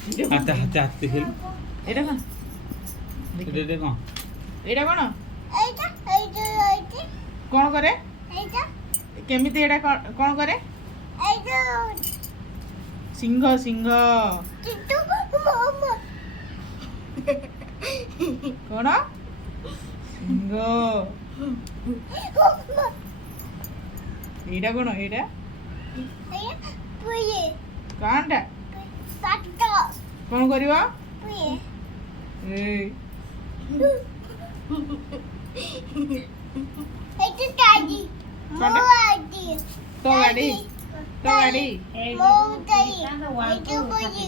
হাতে হাতে হাতে খেল এটা কোন এটা দেখো এটা কোন এইটা এইটা এইটা কোন করে এইটা কেমিতি এটা কোন করে এইটা সিংহ সিংহ কিন্তু মামা কোন সিংহ এইটা কোন এইটা এইটা পুয়ে কোনটা সাতটা কোন করিব পুয়ে এই এইটা গাড়ি কোনটা? মোয়াদি তো গাড়ি তো গাড়ি মোদাই এইটা পুয়ে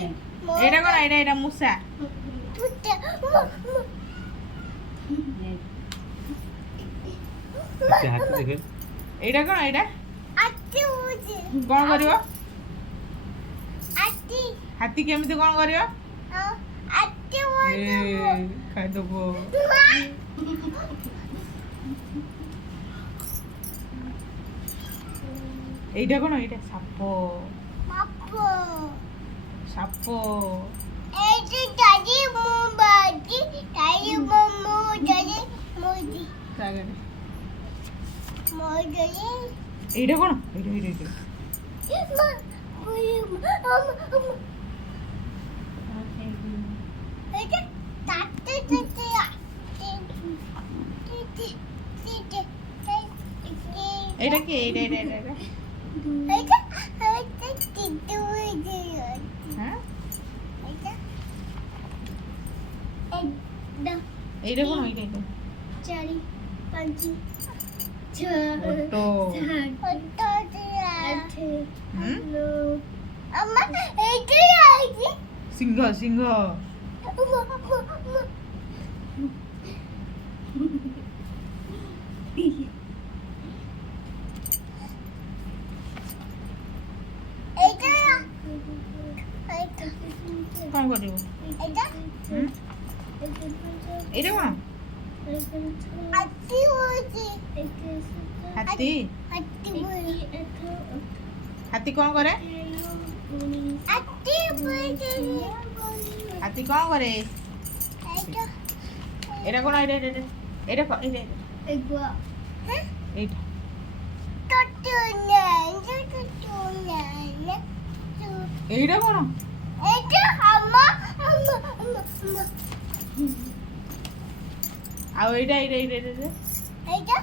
এইটা কোন এইটা এটা মুসা পুটা হাতে হাতে দেখে এইটা কোন এইটা আটি উজি কোন করিব আটি হাতী কেমিতি কোন করিব আটি এই উজি খাই দেব এইটা কোন এইটা সাপ মাপো সাপ এইটা গাড়ি মোবাদি গাড়ি মোমো গাড়ি মোদি তাগারে মোদি এইটা কোন এইটা এইটা এইটা মা পুয়ে এইটা তাতে তাতে এইটা কি এইটা এইটা এইটা এইটা এইটা এইটা তিনটে উজি হ্যাঁ এইটা এইটা এইটা কোন এইটা এইটা চারি পাঁচ অটো হুম আম্মা এইটা আইছি সিংহ সিংহ এইটা এইটা কোন করিব এইটা হুম এইটা কোন আটি উজি হাতী আটি উজি হাতী কোন করে আটি উজি হাতী কোন করে এইটা এটা কোন এইটা এইটা এইটা এটা কোন এইটা এইটা এগুয়া হ্যাঁ এইটা টটু না টটু না এইটা কোন এইটা আম্মা আম্মা আম্মা আর এইটা এইটা এইটা এইটা এইটা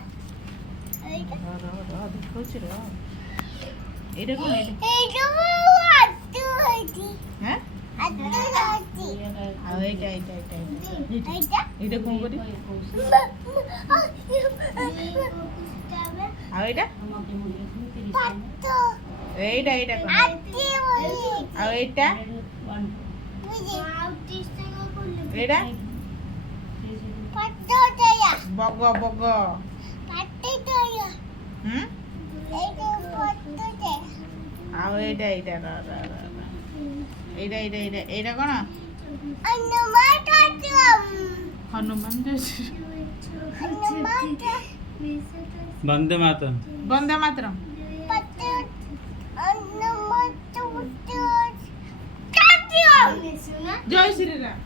এইটা দেখছি রে এইটা কোন এইটা এইটা আটি উজি হ্যাঁ আটি উজি আর এইটা এইটা এইটা এইটা এইটা এইটা কোন করি আর এইটা পাতো এইটা এইটা কোন আটি উজি আর এইটা উজি এইটা পাতো দেয়া বগ বগ পাতো দেয়া হুম এইটা পাতো দে আর এইটা এইটা এইটা এইটা এইটা এইটা কোন আন্নমা টাটুম হনুমান জয়শ্রী আন্নমা বন্দে মাতরম বন্দে মাতরম পাতো আন্নমা টুটু টাটুম জয় শ্রীরাম